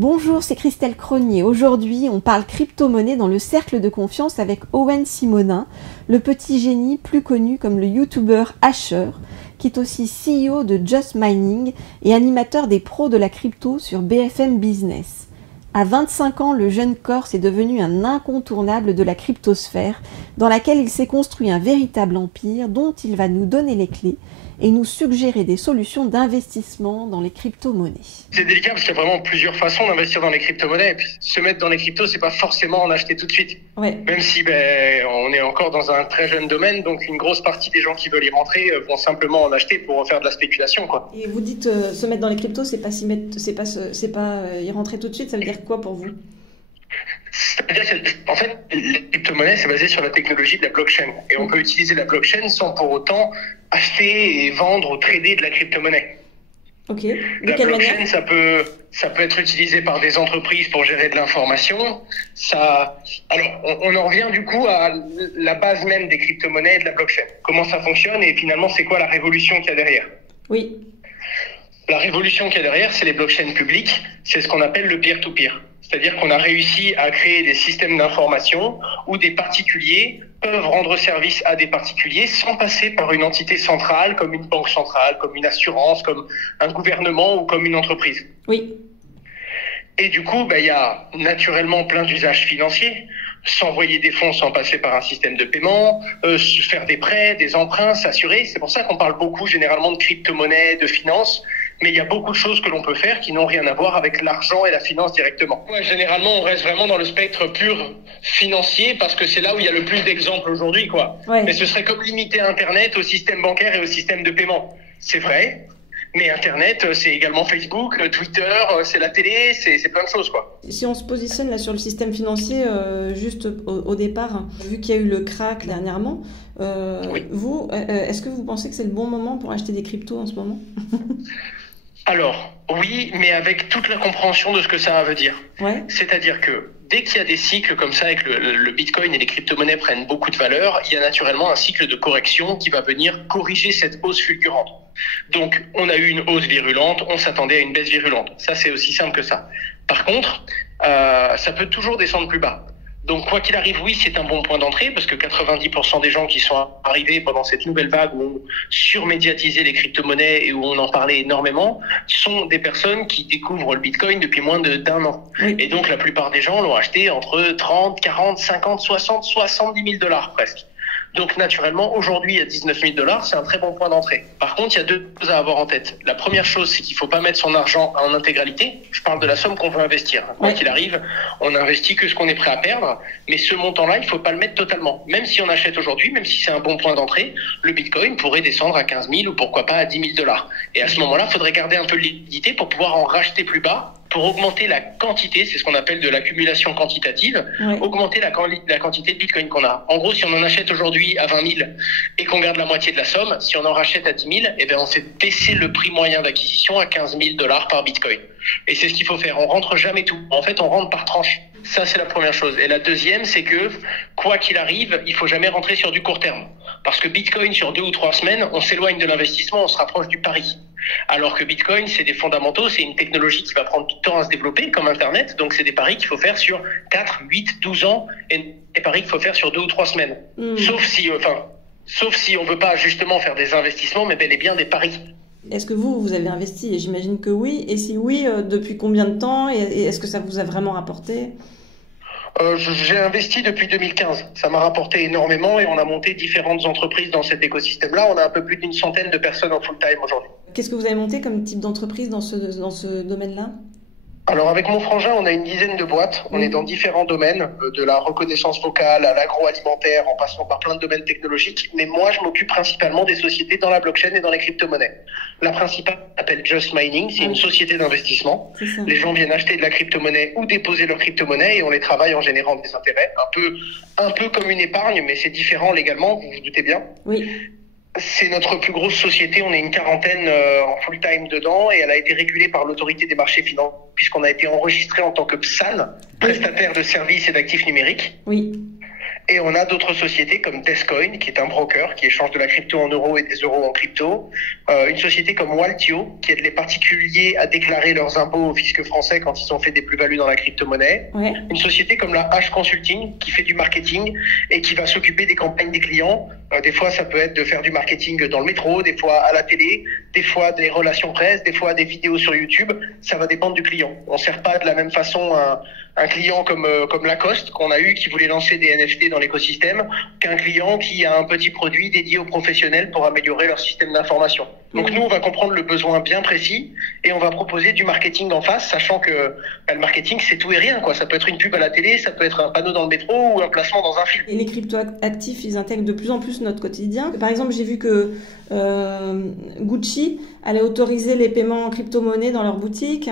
Bonjour, c'est Christelle Cronier. Aujourd'hui, on parle crypto-monnaie dans le cercle de confiance avec Owen Simonin, le petit génie plus connu comme le youtubeur Asher, qui est aussi CEO de Just Mining et animateur des pros de la crypto sur BFM Business. À 25 ans, le jeune Corse est devenu un incontournable de la cryptosphère, dans laquelle il s'est construit un véritable empire dont il va nous donner les clés et nous suggérer des solutions d'investissement dans les crypto-monnaies. C'est délicat parce qu'il y a vraiment plusieurs façons d'investir dans les crypto-monnaies. Et puis, se mettre dans les cryptos, c'est pas forcément en acheter tout de suite. Ouais. Même si on est encore dans un très jeune domaine, donc une grosse partie des gens qui veulent y rentrer vont simplement en acheter pour faire de la spéculation, quoi. Et vous dites se mettre dans les cryptos, c'est pas y rentrer tout de suite. Ça veut dire quoi pour vous? C'est-à-dire qu'en fait, les crypto-monnaies, c'est basé sur la technologie de la blockchain. Et on peut utiliser la blockchain sans pour autant acheter et vendre ou trader de la crypto-monnaie. Ok. La blockchain, ça peut être utilisé par des entreprises pour gérer de l'information. Alors, on en revient du coup à la base même des crypto-monnaies et de la blockchain. Comment ça fonctionne et finalement, c'est quoi la révolution qu'il y a derrière? Oui. La révolution qu'il y a derrière, c'est les blockchains publiques. C'est ce qu'on appelle le peer-to-peer. C'est-à-dire qu'on a réussi à créer des systèmes d'information où des particuliers peuvent rendre service à des particuliers sans passer par une entité centrale, comme une banque centrale, comme une assurance, comme un gouvernement ou comme une entreprise. Oui. Et du coup, il y a naturellement plein d'usages financiers. S'envoyer des fonds sans passer par un système de paiement, faire des prêts, des emprunts, s'assurer. C'est pour ça qu'on parle beaucoup généralement de crypto-monnaie, de finance. Mais il y a beaucoup de choses que l'on peut faire qui n'ont rien à voir avec l'argent et la finance directement. Ouais, généralement, on reste vraiment dans le spectre pur financier parce que c'est là où il y a le plus d'exemples aujourd'hui, quoi. Ouais. Mais ce serait comme limiter Internet au système bancaire et au système de paiement. C'est vrai. Mais Internet, c'est également Facebook, Twitter, c'est la télé, c'est plein de choses, quoi. Si on se positionne là sur le système financier, juste au départ, vu qu'il y a eu le crack dernièrement, oui. vous, est-ce que vous pensez que c'est le bon moment pour acheter des cryptos en ce moment? Alors, oui, mais avec toute la compréhension de ce que ça veut dire. Ouais. C'est-à-dire que dès qu'il y a des cycles comme ça et que le Bitcoin et les crypto-monnaies prennent beaucoup de valeur, il y a naturellement un cycle de correction qui va venir corriger cette hausse fulgurante. Donc, on a eu une hausse virulente, on s'attendait à une baisse virulente. Ça, c'est aussi simple que ça. Par contre, ça peut toujours descendre plus bas. Donc, quoi qu'il arrive, oui, c'est un bon point d'entrée parce que 90% des gens qui sont arrivés pendant cette nouvelle vague où on surmédiatisait les crypto-monnaies et où on en parlait énormément sont des personnes qui découvrent le Bitcoin depuis moins d'un an. Oui. Et donc, la plupart des gens l'ont acheté entre 30, 40, 50, 60, 70 000 $ presque. Donc, naturellement, aujourd'hui, à 19 000 $, c'est un très bon point d'entrée. Par contre, il y a deux choses à avoir en tête. La première chose, c'est qu'il faut pas mettre son argent en intégralité. Je parle de la somme qu'on veut investir. Quoi qu'il arrive, on n'investit que ce qu'on est prêt à perdre. Mais ce montant-là, il faut pas le mettre totalement. Même si on achète aujourd'hui, même si c'est un bon point d'entrée, le Bitcoin pourrait descendre à 15 000 ou pourquoi pas à 10 000 $. Et à ce moment-là, il faudrait garder un peu de liquidité pour pouvoir en racheter plus bas, pour augmenter la quantité, c'est ce qu'on appelle de l'accumulation quantitative, augmenter la quantité de Bitcoin qu'on a. En gros, si on en achète aujourd'hui à 20 000 et qu'on garde la moitié de la somme, si on en rachète à 10 000, eh bien, on fait baisser le prix moyen d'acquisition à 15 000 $ par Bitcoin. Et c'est ce qu'il faut faire. On rentre jamais tout. En fait, on rentre par tranche. Ça, c'est la première chose. Et la deuxième, c'est que, quoi qu'il arrive, il faut jamais rentrer sur du court terme. Parce que Bitcoin, sur 2 ou 3 semaines, on s'éloigne de l'investissement, on se rapproche du pari. Alors que Bitcoin, c'est des fondamentaux, c'est une technologie qui va prendre du temps à se développer, comme Internet. Donc, c'est des paris qu'il faut faire sur 4, 8, 12 ans et des paris qu'il faut faire sur 2 ou 3 semaines. Sauf si on veut pas justement faire des investissements, mais bel et bien des paris. Est-ce que vous avez investi? J'imagine que oui. Et si oui, depuis combien de temps? Et est-ce que ça vous a vraiment rapporté? J'ai investi depuis 2015. Ça m'a rapporté énormément et on a monté différentes entreprises dans cet écosystème-là. On a un peu plus d'une centaine de personnes en full-time aujourd'hui. Qu'est-ce que vous avez monté comme type d'entreprise dans ce domaine-là? Alors avec mon frangin, on a une dizaine de boîtes. On est dans différents domaines, de la reconnaissance vocale à l'agroalimentaire, en passant par plein de domaines technologiques. Mais moi, je m'occupe principalement des sociétés dans la blockchain et dans les crypto-monnaies. La principale s'appelle Just Mining, c'est une société d'investissement. Les gens viennent acheter de la crypto-monnaie ou déposer leur crypto-monnaie et on les travaille en générant des intérêts. Un peu comme une épargne, mais c'est différent légalement, vous vous doutez bien. Oui. C'est notre plus grosse société, on est une quarantaine en full-time dedans et elle a été régulée par l'autorité des marchés financiers puisqu'on a été enregistré en tant que PSAN, prestataire de services et d'actifs numériques. Oui. Et on a d'autres sociétés comme Descoin, qui est un broker qui échange de la crypto en euros et des euros en crypto. Une société comme Waltio, qui aide les particuliers à déclarer leurs impôts au fisc français quand ils ont fait des plus-values dans la crypto-monnaie. Ouais. Une société comme la H Consulting, qui fait du marketing et qui va s'occuper des campagnes des clients. Des fois, ça peut être de faire du marketing dans le métro, des fois à la télé, des fois des relations presse, des fois des vidéos sur YouTube. Ça va dépendre du client. On ne sert pas de la même façon un client comme Lacoste qu'on a eu qui voulait lancer des NFT dans l'écosystème qu'un client qui a un petit produit dédié aux professionnels pour améliorer leur système d'information. Donc nous, on va comprendre le besoin bien précis et on va proposer du marketing en face, sachant que le marketing, c'est tout et rien, quoi. Ça peut être une pub à la télé, ça peut être un panneau dans le métro ou un placement dans un film. Et les crypto-actifs, ils intègrent de plus en plus notre quotidien. Par exemple, j'ai vu que Gucci allait autoriser les paiements en crypto-monnaie dans leurs boutiques.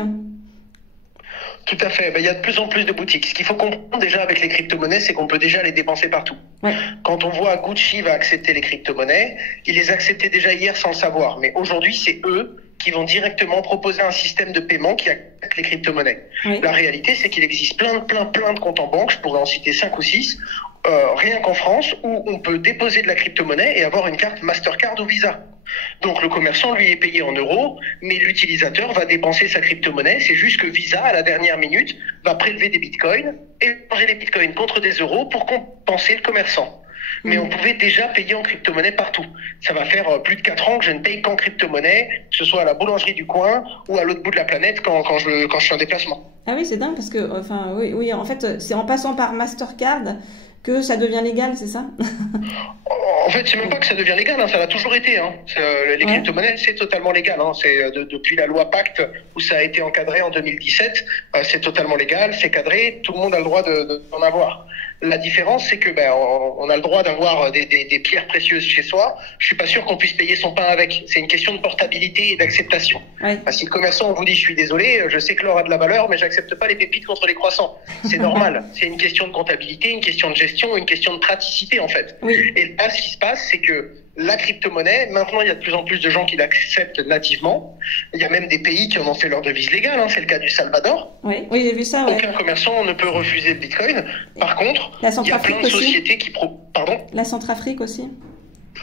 Tout à fait. Il y a de plus en plus de boutiques. Ce qu'il faut comprendre déjà avec les crypto-monnaies, c'est qu'on peut déjà les dépenser partout. Ouais. Quand on voit Gucci va accepter les crypto-monnaies, il les acceptait déjà hier sans le savoir. Mais aujourd'hui, c'est eux qui vont directement proposer un système de paiement qui accepte les crypto-monnaies. Oui. La réalité, c'est qu'il existe plein de comptes en banque, je pourrais en citer 5 ou 6, rien qu'en France, où on peut déposer de la crypto-monnaie et avoir une carte Mastercard ou Visa. Donc le commerçant, lui, est payé en euros, mais l'utilisateur va dépenser sa crypto-monnaie. C'est juste que Visa, à la dernière minute, va prélever des bitcoins et changer les bitcoins contre des euros pour compenser le commerçant. Mais on pouvait déjà payer en crypto-monnaie partout. Ça va faire plus de 4 ans que je ne paye qu'en crypto-monnaie, que ce soit à la boulangerie du coin ou à l'autre bout de la planète quand je suis en déplacement. Ah oui, c'est dingue parce que, oui, en fait, c'est en passant par Mastercard que ça devient légal, c'est ça? En fait, c'est même pas que ça devient légal, ça l'a toujours été. Les crypto-monnaies, c'est totalement légal. C'est depuis la loi Pacte où ça a été encadré en 2017, c'est totalement légal, c'est cadré, tout le monde a le droit d'en avoir. La différence, c'est que on a le droit d'avoir des pierres précieuses chez soi. Je suis pas sûr qu'on puisse payer son pain avec. C'est une question de portabilité et d'acceptation. Ouais. Si le commerçant vous dit je suis désolé, je sais que l'or a de la valeur, mais j'accepte pas les pépites contre les croissants. C'est normal. C'est une question de comptabilité, une question de gestion, une question de praticité en fait. Oui. Et là, ce qui se passe, c'est que la crypto-monnaie, maintenant, il y a de plus en plus de gens qui l'acceptent nativement. Il y a même des pays qui en ont fait leur devise légale. C'est le cas du Salvador. Oui, j'ai vu ça. Aucun commerçant ne peut refuser le bitcoin. Par contre, il y a plein de sociétés qui... Pardon ? La Centrafrique aussi.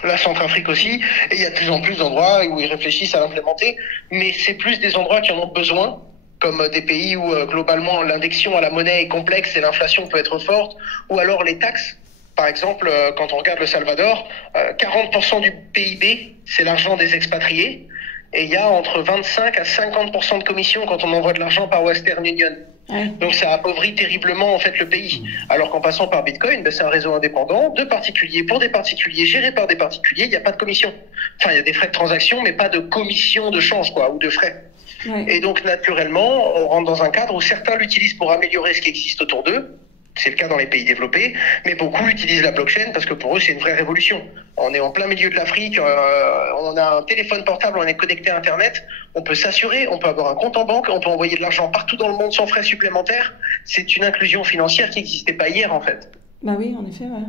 La Centrafrique aussi. Et il y a de plus en plus d'endroits où ils réfléchissent à l'implémenter. Mais c'est plus des endroits qui en ont besoin, comme des pays où, globalement, l'indexion à la monnaie est complexe et l'inflation peut être forte. Ou alors les taxes. Par exemple, quand on regarde le Salvador, 40% du PIB, c'est l'argent des expatriés. Et il y a entre 25 à 50% de commissions quand on envoie de l'argent par Western Union. Ouais. Donc ça appauvrit terriblement en fait le pays. Alors qu'en passant par Bitcoin, c'est un réseau indépendant de particuliers pour des particuliers, géré par des particuliers, il n'y a pas de commission. Enfin, il y a des frais de transaction, mais pas de commission de change, ou de frais. Ouais. Et donc naturellement, on rentre dans un cadre où certains l'utilisent pour améliorer ce qui existe autour d'eux. C'est le cas dans les pays développés, mais beaucoup utilisent la blockchain parce que pour eux, c'est une vraie révolution. On est en plein milieu de l'Afrique, on a un téléphone portable, on est connecté à Internet, on peut s'assurer, on peut avoir un compte en banque, on peut envoyer de l'argent partout dans le monde sans frais supplémentaires. C'est une inclusion financière qui n'existait pas hier, en fait. Bah oui, en effet, voilà.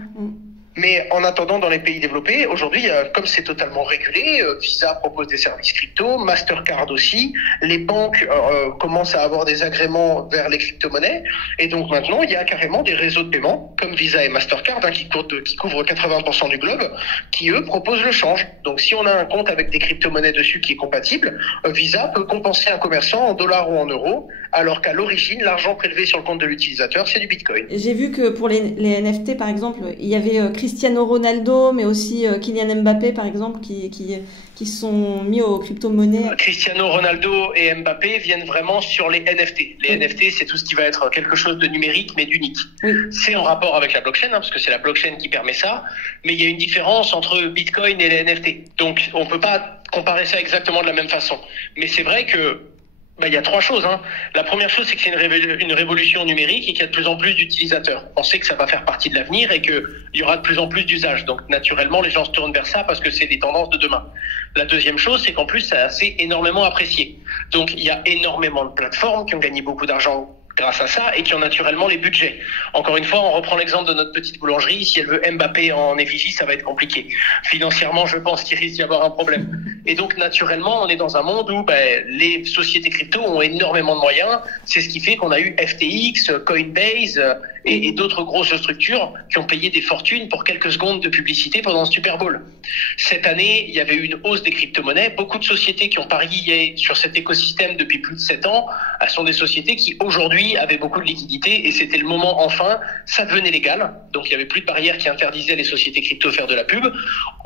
Mais en attendant, dans les pays développés, aujourd'hui, comme c'est totalement régulé, Visa propose des services crypto, Mastercard aussi, les banques commencent à avoir des agréments vers les crypto-monnaies, et donc maintenant, il y a carrément des réseaux de paiement, comme Visa et Mastercard, qui couvrent 80% du globe, qui, eux, proposent le change. Donc si on a un compte avec des crypto-monnaies dessus qui est compatible, Visa peut compenser un commerçant en dollars ou en euros, alors qu'à l'origine, l'argent prélevé sur le compte de l'utilisateur, c'est du Bitcoin. J'ai vu que pour les NFT, par exemple, il y avait Cristiano Ronaldo, mais aussi Kylian Mbappé, par exemple, qui sont mis aux crypto-monnaies. Cristiano Ronaldo et Mbappé viennent vraiment sur les NFT. Les NFT, c'est tout ce qui va être quelque chose de numérique, mais d'unique. Oui. C'est en rapport avec la blockchain, parce que c'est la blockchain qui permet ça, mais il y a une différence entre Bitcoin et les NFT. Donc, on peut pas comparer ça exactement de la même façon. Mais c'est vrai que il y a 3 choses. La première chose, c'est que c'est une révolution numérique et qu'il y a de plus en plus d'utilisateurs. On sait que ça va faire partie de l'avenir et qu'il y aura de plus en plus d'usages. Donc, naturellement, les gens se tournent vers ça parce que c'est des tendances de demain. La deuxième chose, c'est qu'en plus, ça s'est énormément apprécié. Donc, il y a énormément de plateformes qui ont gagné beaucoup d'argent grâce à ça et qui ont naturellement les budgets. Encore une fois, on reprend l'exemple de notre petite boulangerie. Si elle veut Mbappé en effigie, ça va être compliqué. Financièrement, je pense qu'il risque d'y avoir un problème. Et donc, naturellement, on est dans un monde où les sociétés crypto ont énormément de moyens. C'est ce qui fait qu'on a eu FTX, Coinbase et d'autres grosses structures qui ont payé des fortunes pour quelques secondes de publicité pendant le Super Bowl. Cette année, il y avait eu une hausse des crypto-monnaies. Beaucoup de sociétés qui ont parié sur cet écosystème depuis plus de 7 ans, elles sont des sociétés qui aujourd'hui avaient beaucoup de liquidités et c'était le moment enfin, ça devenait légal. Donc il y avait plus de barrières qui interdisaient les sociétés crypto de faire de la pub.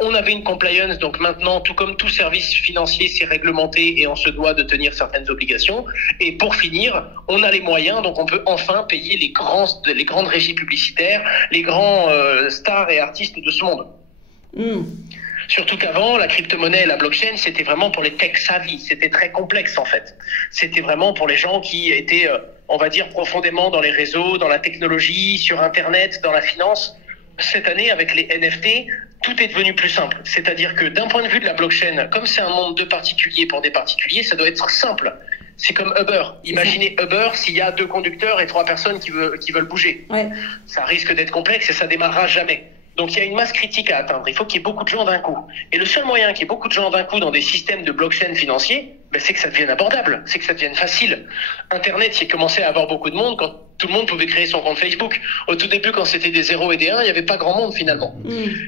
On avait une compliance, donc maintenant, tout comme tout service financier, c'est réglementé et on se doit de tenir certaines obligations. Et pour finir, on a les moyens, donc on peut enfin payer les grandes régies publicitaires, les grands stars et artistes de ce monde. Surtout qu'avant, la crypto-monnaie et la blockchain, c'était vraiment pour les tech savvy. C'était très complexe, en fait. C'était vraiment pour les gens qui étaient, on va dire, profondément dans les réseaux, dans la technologie, sur Internet, dans la finance. Cette année, avec les NFT, tout est devenu plus simple. C'est-à-dire que d'un point de vue de la blockchain, comme c'est un monde de particuliers pour des particuliers, ça doit être simple. C'est comme Uber. Imaginez Uber s'il y a 2 conducteurs et 3 personnes qui veulent bouger. Ouais. Ça risque d'être complexe et ça démarrera jamais. Donc il y a une masse critique à atteindre. Il faut qu'il y ait beaucoup de gens d'un coup. Et le seul moyen qu'il y ait beaucoup de gens d'un coup dans des systèmes de blockchain financiers, c'est que ça devienne abordable, c'est que ça devienne facile. Internet, il a commencé à avoir beaucoup de monde quand tout le monde pouvait créer son compte Facebook. Au tout début, quand c'était des 0 et des 1, il n'y avait pas grand monde finalement.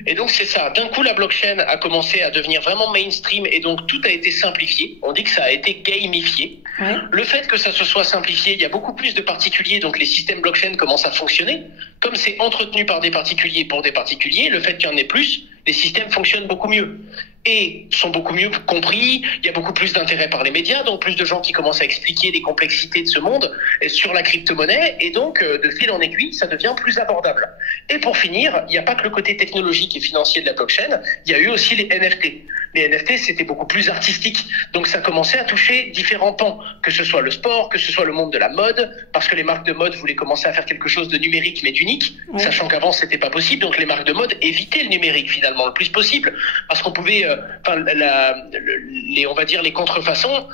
Et donc c'est ça. D'un coup, la blockchain a commencé à devenir vraiment mainstream et donc tout a été simplifié. On dit que ça a été gamifié. Ouais. Le fait que ça se soit simplifié, il y a beaucoup plus de particuliers, donc les systèmes blockchain commencent à fonctionner. Comme c'est entretenu par des particuliers pour des particuliers, le fait qu'il y en ait plus, les systèmes fonctionnent beaucoup mieux. Et sont beaucoup mieux compris, il y a beaucoup plus d'intérêt par les médias, donc plus de gens qui commencent à expliquer les complexités de ce monde sur la crypto-monnaie, et donc de fil en aiguille, ça devient plus abordable. Et pour finir, il n'y a pas que le côté technologique et financier de la blockchain, il y a eu aussi les NFT. Les NFT, c'était beaucoup plus artistique, donc ça commençait à toucher différents pans, que ce soit le sport, que ce soit le monde de la mode, parce que les marques de mode voulaient commencer à faire quelque chose de numérique mais d'unique, sachant qu'avant c'était pas possible, donc les marques de mode évitaient le numérique finalement le plus possible, parce qu'on pouvait on va dire les contrefaçons,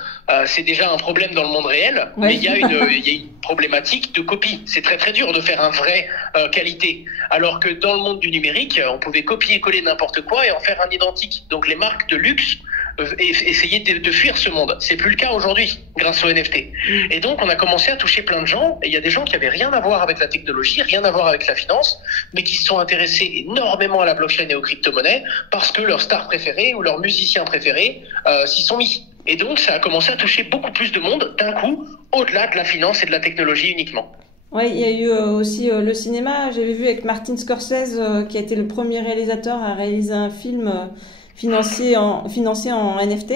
c'est déjà un problème dans le monde réel, mais il y a une problématique de copie. C'est très très dur de faire un vrai qualité, alors que dans le monde du numérique, on pouvait copier-coller n'importe quoi et en faire un identique. Donc les marques de luxe essayer de fuir ce monde. C'est plus le cas aujourd'hui grâce aux NFT. Et donc on a commencé à toucher plein de gens, et il y a des gens qui avaient rien à voir avec la technologie, rien à voir avec la finance, mais qui se sont intéressés énormément à la blockchain et aux crypto-monnaies parce que leur star préféré ou leur musicien préféré s'y sont mis. Et donc ça a commencé à toucher beaucoup plus de monde d'un coup, au-delà de la finance et de la technologie uniquement. Oui, il y a eu aussi le cinéma. J'avais vu avec Martin Scorsese, qui a été le premier réalisateur à réaliser un film financé en NFT.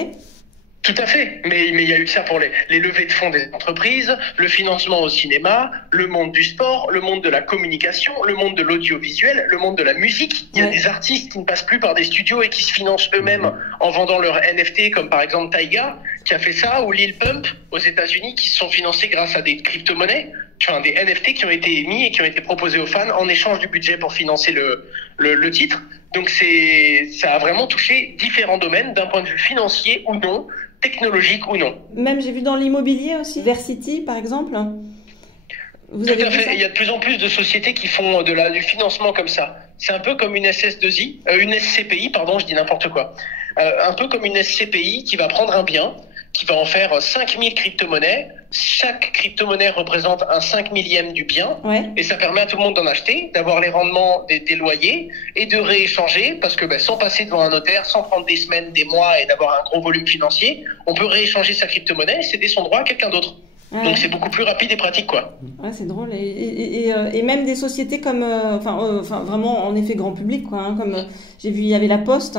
Tout à fait, mais il y a eu ça pour les levées de fonds des entreprises, le financement au cinéma, le monde du sport, le monde de la communication, le monde de l'audiovisuel, le monde de la musique. Il y a des artistes qui ne passent plus par des studios et qui se financent eux-mêmes en vendant leurs NFT, comme par exemple Tyga, qui a fait ça, ou Lil Pump aux États-Unis, qui se sont financés grâce à des crypto-monnaies, enfin des NFT qui ont été émis et qui ont été proposés aux fans en échange du budget pour financer le titre. Donc ça a vraiment touché différents domaines d'un point de vue financier ou non, technologique ou non. Même j'ai vu dans l'immobilier aussi, Versity par exemple. Tout à fait. Il y a de plus en plus de sociétés qui font du financement comme ça. C'est un peu comme une SS2I, une SCPI, pardon, je dis n'importe quoi. Un peu comme une SCPI qui va prendre un bien, qui va en faire 5000 crypto-monnaies. Chaque crypto-monnaie représente un 5/1000e du bien. Ouais. Et ça permet à tout le monde d'en acheter, d'avoir les rendements des loyers et de rééchanger, parce que sans passer devant un notaire, sans prendre des semaines, des mois et d'avoir un gros volume financier, on peut rééchanger sa crypto-monnaie et céder son droit à quelqu'un d'autre. Ouais. Donc c'est beaucoup plus rapide et pratique, quoi. Ouais, c'est drôle. Et même des sociétés comme, vraiment en effet grand public, quoi. Hein, comme j'ai vu, il y avait La Poste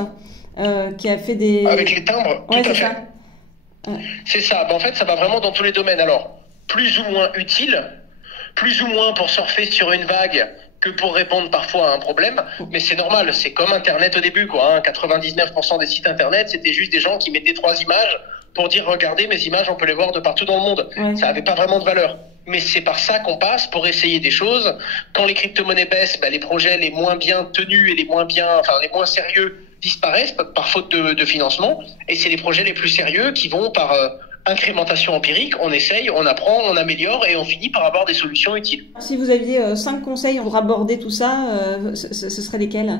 qui a fait des. Avec les timbres, tout à fait. Ça. Ouais. C'est ça. En fait, ça va vraiment dans tous les domaines. Alors, plus ou moins utile, plus ou moins pour surfer sur une vague que pour répondre parfois à un problème. Mais c'est normal. C'est comme Internet au début, quoi. Hein. 99% des sites Internet, c'était juste des gens qui mettaient 3 images pour dire regardez mes images, on peut les voir de partout dans le monde. Ouais. Ça avait pas vraiment de valeur. Mais c'est par ça qu'on passe pour essayer des choses. Quand les crypto-monnaies baissent, les projets les moins bien tenus et les moins sérieux disparaissent par faute de financement. Et c'est les projets les plus sérieux qui vont par incrémentation empirique, on essaye, on apprend, on améliore et on finit par avoir des solutions utiles. Si vous aviez 5 conseils pour aborder tout ça, ce seraient lesquels?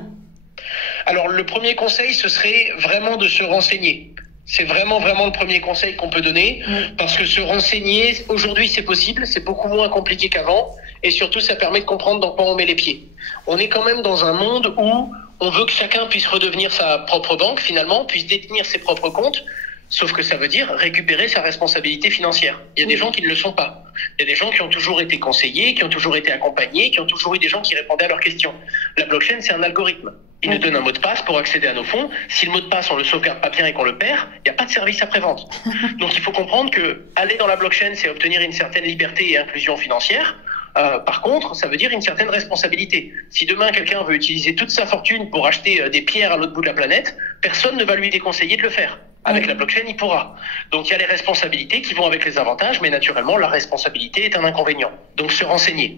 Alors le premier conseil, ce serait vraiment de se renseigner. C'est vraiment le premier conseil qu'on peut donner, parce que se renseigner, aujourd'hui c'est possible, c'est beaucoup moins compliqué qu'avant, et surtout ça permet de comprendre dans quoi on met les pieds. On est quand même dans un monde où on veut que chacun puisse redevenir sa propre banque finalement, puisse détenir ses propres comptes, sauf que ça veut dire récupérer sa responsabilité financière. Il y a des gens qui ne le sont pas. Il y a des gens qui ont toujours été conseillés, qui ont toujours été accompagnés, qui ont toujours eu des gens qui répondaient à leurs questions. La blockchain, c'est un algorithme. Il nous donne un mot de passe pour accéder à nos fonds. Si le mot de passe, on le sauvegarde pas bien et qu'on le perd, il n'y a pas de service après-vente. Donc il faut comprendre que aller dans la blockchain, c'est obtenir une certaine liberté et inclusion financière. Par contre, ça veut dire une certaine responsabilité. Si demain quelqu'un veut utiliser toute sa fortune pour acheter des pierres à l'autre bout de la planète, personne ne va lui déconseiller de le faire. Avec la blockchain, il pourra. Donc il y a les responsabilités qui vont avec les avantages, mais naturellement, la responsabilité est un inconvénient. Donc se renseigner.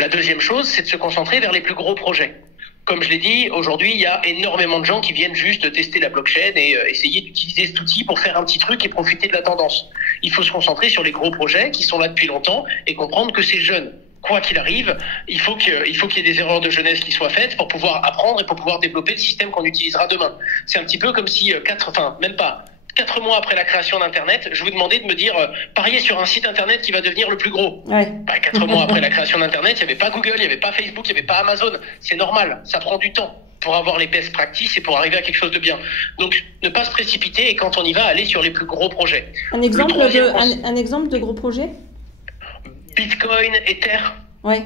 La deuxième chose, c'est de se concentrer vers les plus gros projets. Comme je l'ai dit, aujourd'hui, il y a énormément de gens qui viennent juste tester la blockchain et essayer d'utiliser cet outil pour faire un petit truc et profiter de la tendance. Il faut se concentrer sur les gros projets qui sont là depuis longtemps et comprendre que c'est jeune. Quoi qu'il arrive, il faut qu'il y ait des erreurs de jeunesse qui soient faites pour pouvoir apprendre et pour pouvoir développer le système qu'on utilisera demain. C'est un petit peu comme si 4 mois après la création d'Internet, je vous demandais de me dire pariez sur un site Internet qui va devenir le plus gros. 4 mois après la création d'Internet, il n'y avait pas Google, il n'y avait pas Facebook, il n'y avait pas Amazon. C'est normal, ça prend du temps pour avoir les best practices et pour arriver à quelque chose de bien. Donc, ne pas se précipiter et quand on y va, aller sur les plus gros projets. Un exemple de gros projet? Bitcoin, Ether. Ouais.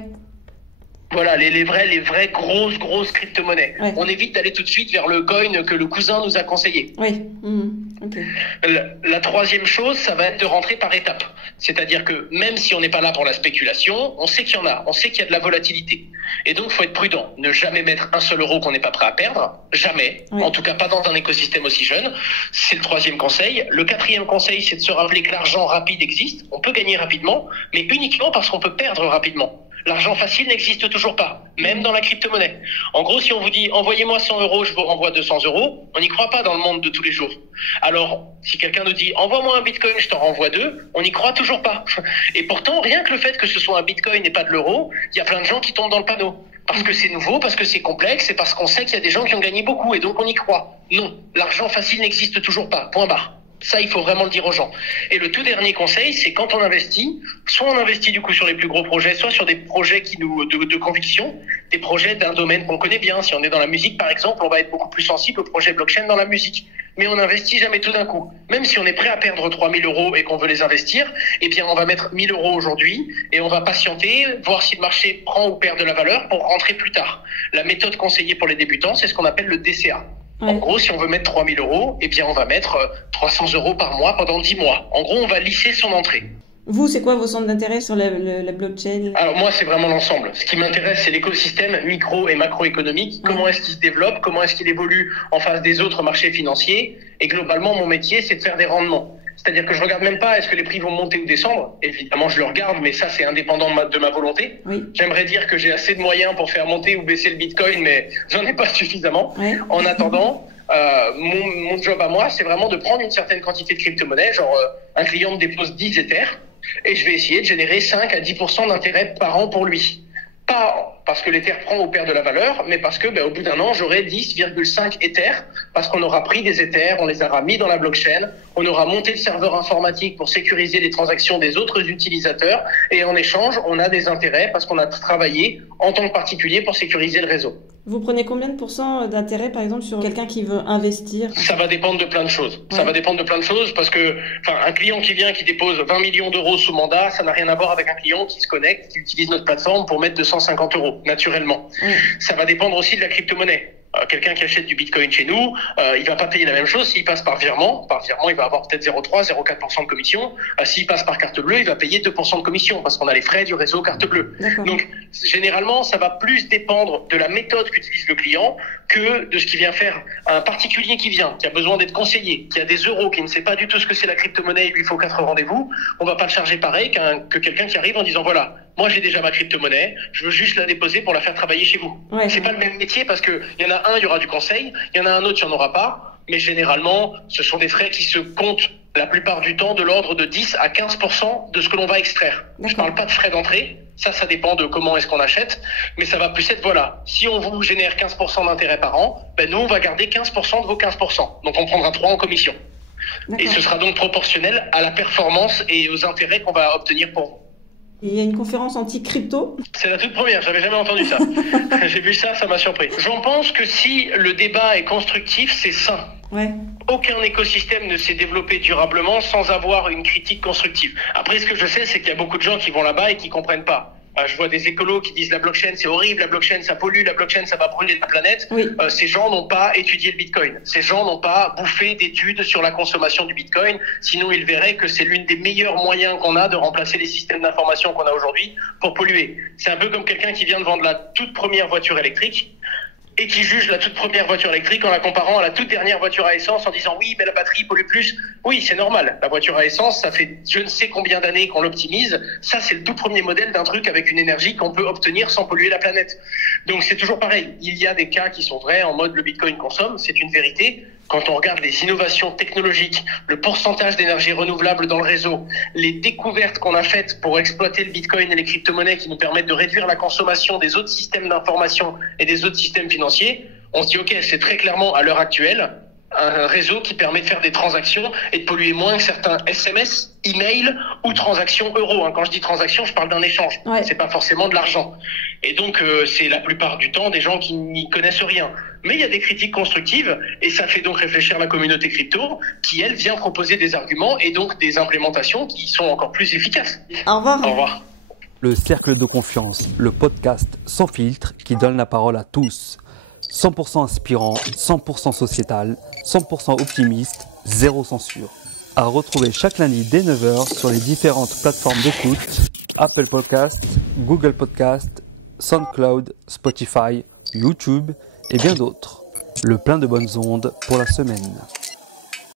Voilà, les vraies grosses crypto-monnaies. Ouais. On évite d'aller tout de suite vers le coin que le cousin nous a conseillé. Oui. Okay. La troisième chose, ça va être de rentrer par étapes. C'est-à-dire que même si on n'est pas là pour la spéculation, on sait qu'il y en a, on sait qu'il y a de la volatilité. Et donc, faut être prudent. Ne jamais mettre un seul euro qu'on n'est pas prêt à perdre. Jamais. Oui. En tout cas, pas dans un écosystème aussi jeune. C'est le troisième conseil. Le quatrième conseil, c'est de se rappeler que l'argent rapide existe. On peut gagner rapidement, mais uniquement parce qu'on peut perdre rapidement. L'argent facile n'existe toujours pas, même dans la crypto-monnaie. En gros, si on vous dit « envoyez-moi 100 euros, je vous renvoie 200 euros », on n'y croit pas dans le monde de tous les jours. Alors, si quelqu'un nous dit « envoie-moi un bitcoin, je t'en renvoie 2 », on n'y croit toujours pas. Et pourtant, rien que le fait que ce soit un bitcoin et pas de l'euro, il y a plein de gens qui tombent dans le panneau. Parce que c'est nouveau, parce que c'est complexe, et parce qu'on sait qu'il y a des gens qui ont gagné beaucoup, et donc on y croit. Non, l'argent facile n'existe toujours pas, point barre. Ça, il faut vraiment le dire aux gens. Et le tout dernier conseil, c'est quand on investit, soit on investit du coup sur les plus gros projets, soit sur des projets de conviction, des projets d'un domaine qu'on connaît bien. Si on est dans la musique, par exemple, on va être beaucoup plus sensible au projet blockchain dans la musique. Mais on n'investit jamais tout d'un coup. Même si on est prêt à perdre 3000 euros et qu'on veut les investir, eh bien, on va mettre 1000 euros aujourd'hui et on va patienter, voir si le marché prend ou perd de la valeur pour rentrer plus tard. La méthode conseillée pour les débutants, c'est ce qu'on appelle le DCA. En gros, si on veut mettre 3000 euros, eh bien, on va mettre 300 euros par mois pendant 10 mois. En gros, on va lisser son entrée. Vous, c'est quoi vos centres d'intérêt sur la blockchain? Alors moi, c'est vraiment l'ensemble. Ce qui m'intéresse, c'est l'écosystème micro et macroéconomique. Comment est-ce qu'il se développe? Comment est-ce qu'il évolue en face des autres marchés financiers? Et globalement, mon métier, c'est de faire des rendements. C'est-à-dire que je regarde même pas est-ce que les prix vont monter ou descendre. Évidemment, je le regarde, mais ça, c'est indépendant de ma volonté. Oui. J'aimerais dire que j'ai assez de moyens pour faire monter ou baisser le Bitcoin, mais j'en ai pas suffisamment. Oui. En attendant, mon job à moi, c'est vraiment de prendre une certaine quantité de crypto-monnaie. Genre, un client me dépose 10 Ethers et je vais essayer de générer 5 à 10% d'intérêt par an pour lui. Pas parce que l'Ether prend ou perd de la valeur, mais parce que au bout d'un an, j'aurai 10,5 Ethers, parce qu'on aura pris des Ethers, on les aura mis dans la blockchain, on aura monté le serveur informatique pour sécuriser les transactions des autres utilisateurs, et en échange, on a des intérêts parce qu'on a travaillé en tant que particulier pour sécuriser le réseau. Vous prenez combien de pourcents d'intérêt, par exemple, sur quelqu'un qui veut investir? Ça va dépendre de plein de choses. Ouais. Ça va dépendre de plein de choses parce que, un client qui vient, qui dépose 20 millions d'euros sous mandat, ça n'a rien à voir avec un client qui se connecte, qui utilise notre plateforme pour mettre 250 euros, naturellement. Ouais. Ça va dépendre aussi de la crypto-monnaie. Quelqu'un qui achète du Bitcoin chez nous, il va pas payer la même chose s'il passe par virement. Par virement, il va avoir peut-être 0,3, 0,4% de commission. S'il passe par carte bleue, il va payer 2% de commission parce qu'on a les frais du réseau carte bleue. Donc, généralement, ça va plus dépendre de la méthode qu'utilise le client que de ce qu'il vient faire. Un particulier qui vient, qui a besoin d'être conseillé, qui a des euros, qui ne sait pas du tout ce que c'est la crypto-monnaie, il lui faut 4 rendez-vous. On va pas le charger pareil que quelqu'un qui arrive en disant voilà, moi j'ai déjà ma crypto-monnaie, je veux juste la déposer pour la faire travailler chez vous. Ouais. C'est pas le même métier parce que il y en a un, il y aura du conseil, il y en a un autre, il n'y en aura pas. Mais généralement, ce sont des frais qui se comptent la plupart du temps de l'ordre de 10 à 15% de ce que l'on va extraire. Je parle pas de frais d'entrée, ça dépend de comment est-ce qu'on achète, mais ça va plus être, voilà, si on vous génère 15% d'intérêt par an, nous on va garder 15% de vos 15%, donc on prendra 3 en commission. Et ce sera donc proportionnel à la performance et aux intérêts qu'on va obtenir pour vous. Et il y a une conférence anti-crypto? C'est la toute première, j'avais jamais entendu ça. J'ai vu ça m'a surpris. J'en pense que si le débat est constructif, c'est sain. Ouais. Aucun écosystème ne s'est développé durablement sans avoir une critique constructive. Après, ce que je sais, c'est qu'il y a beaucoup de gens qui vont là-bas et qui comprennent pas. Je vois des écolos qui disent la blockchain c'est horrible, la blockchain ça pollue, la blockchain ça va brûler la planète. Oui. Ces gens n'ont pas étudié le Bitcoin. Ces gens n'ont pas bouffé d'études sur la consommation du Bitcoin. Sinon, ils verraient que c'est l'une des meilleurs moyens qu'on a de remplacer les systèmes d'information qu'on a aujourd'hui pour polluer. C'est un peu comme quelqu'un qui vient de vendre la toute première voiture électrique et qui juge la toute première voiture électrique en la comparant à la toute dernière voiture à essence en disant oui, mais la batterie pollue plus. Oui, c'est normal. La voiture à essence, ça fait je ne sais combien d'années qu'on l'optimise. Ça, c'est le tout premier modèle d'un truc avec une énergie qu'on peut obtenir sans polluer la planète. Donc, c'est toujours pareil. Il y a des cas qui sont vrais en mode le Bitcoin consomme, c'est une vérité. Quand on regarde les innovations technologiques, le pourcentage d'énergie renouvelable dans le réseau, les découvertes qu'on a faites pour exploiter le Bitcoin et les crypto-monnaies qui nous permettent de réduire la consommation des autres systèmes d'information et des autres systèmes financiers, on se dit ok, c'est très clairement à l'heure actuelle un réseau qui permet de faire des transactions et de polluer moins que certains SMS, email ou transactions euros. Quand je dis transactions, je parle d'un échange. Ouais. C'est pas forcément de l'argent. Et donc, c'est la plupart du temps des gens qui n'y connaissent rien. Mais il y a des critiques constructives et ça fait donc réfléchir la communauté crypto qui, elle, vient proposer des arguments et donc des implémentations qui sont encore plus efficaces. Au revoir. Au revoir. Le Cercle de Confiance, le podcast sans filtre qui donne la parole à tous. 100% inspirant, 100% sociétal, 100% optimiste, zéro censure. À retrouver chaque lundi dès 9h sur les différentes plateformes d'écoute, Apple Podcast, Google Podcast, SoundCloud, Spotify, YouTube et bien d'autres. Le plein de bonnes ondes pour la semaine.